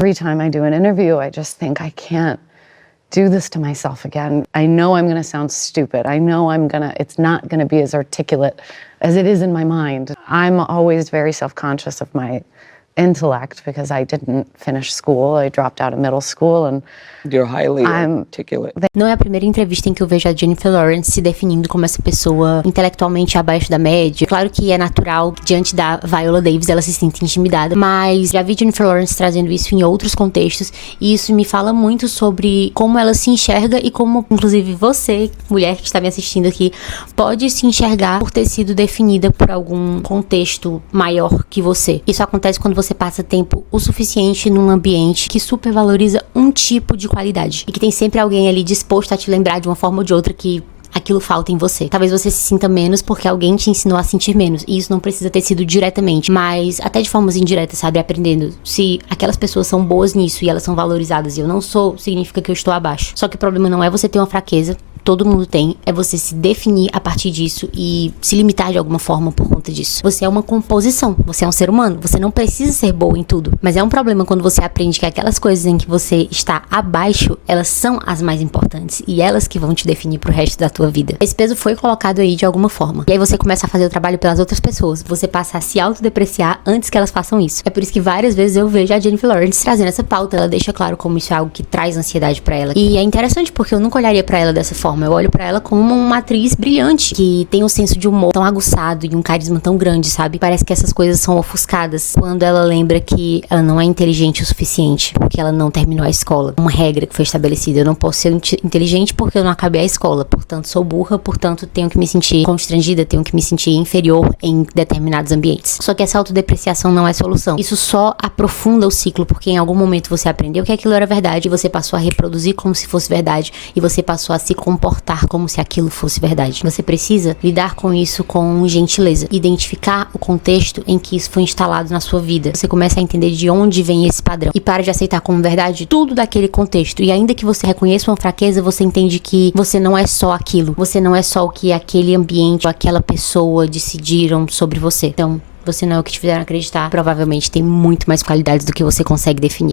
Every time I do an interview, I just think I can't do this to myself again. I know I'm gonna sound stupid. I know it's not gonna be as articulate as it is in my mind. I'm always very self-conscious of my intellect because I didn't finish school. I dropped out of middle school and You're highly articulate. Não é a primeira entrevista em que eu vejo a Jennifer Lawrence se definindo como essa pessoa intelectualmente abaixo da média. Claro que é natural que diante da Viola Davis ela se sinta intimidada, mas já vi Jennifer Lawrence trazendo isso em outros contextos e isso me fala muito sobre como ela se enxerga e como, inclusive, você, mulher que está me assistindo aqui, pode se enxergar por ter sido definida por algum contexto maior que você. Isso acontece quando você passa tempo o suficiente num ambiente que supervaloriza um tipo de qualidade e que tem sempre alguém ali disposto a te lembrar de uma forma ou de outra que aquilo falta em você. Talvez você se sinta menos porque alguém te ensinou a sentir menos. E isso não precisa ter sido diretamente, mas até de formas indiretas, sabe? Aprendendo. Se aquelas pessoas são boas nisso e elas são valorizadas e eu não sou, significa que eu estou abaixo. Só que o problema não é você ter uma fraqueza. Todo mundo tem, é você se definir a partir disso e se limitar de alguma forma por conta disso. Você é uma composição, você é um ser humano, você não precisa ser boa em tudo. Mas é um problema quando você aprende que aquelas coisas em que você está abaixo, elas são as mais importantes e elas que vão te definir pro resto da tua vida. Esse peso foi colocado aí de alguma forma. E aí você começa a fazer o trabalho pelas outras pessoas, você passa a se autodepreciar antes que elas façam isso. É por isso que várias vezes eu vejo a Jennifer Lawrence trazendo essa pauta, ela deixa claro como isso é algo que traz ansiedade pra ela. E é interessante porque eu nunca olharia pra ela dessa forma. Eu olho pra ela como uma atriz brilhante, que tem um senso de humor tão aguçado e um carisma tão grande, sabe? Parece que essas coisas são ofuscadas quando ela lembra que ela não é inteligente o suficiente, porque ela não terminou a escola. Uma regra que foi estabelecida, eu não posso ser inteligente porque eu não acabei a escola, portanto sou burra, portanto tenho que me sentir constrangida, tenho que me sentir inferior em determinados ambientes. Só que essa autodepreciação não é solução. Isso só aprofunda o ciclo, porque em algum momento você aprendeu que aquilo era verdade, você passou a reproduzir como se fosse verdade, e você passou a se comportar como se aquilo fosse verdade. Você precisa lidar com isso com gentileza, identificar o contexto em que isso foi instalado na sua vida. Você começa a entender de onde vem esse padrão e para de aceitar como verdade tudo daquele contexto. E ainda que você reconheça uma fraqueza, você entende que você não é só aquilo, você não é só o que aquele ambiente ou aquela pessoa decidiram sobre você. Então, você não é o que te fizeram acreditar. Provavelmente tem muito mais qualidades do que você consegue definir.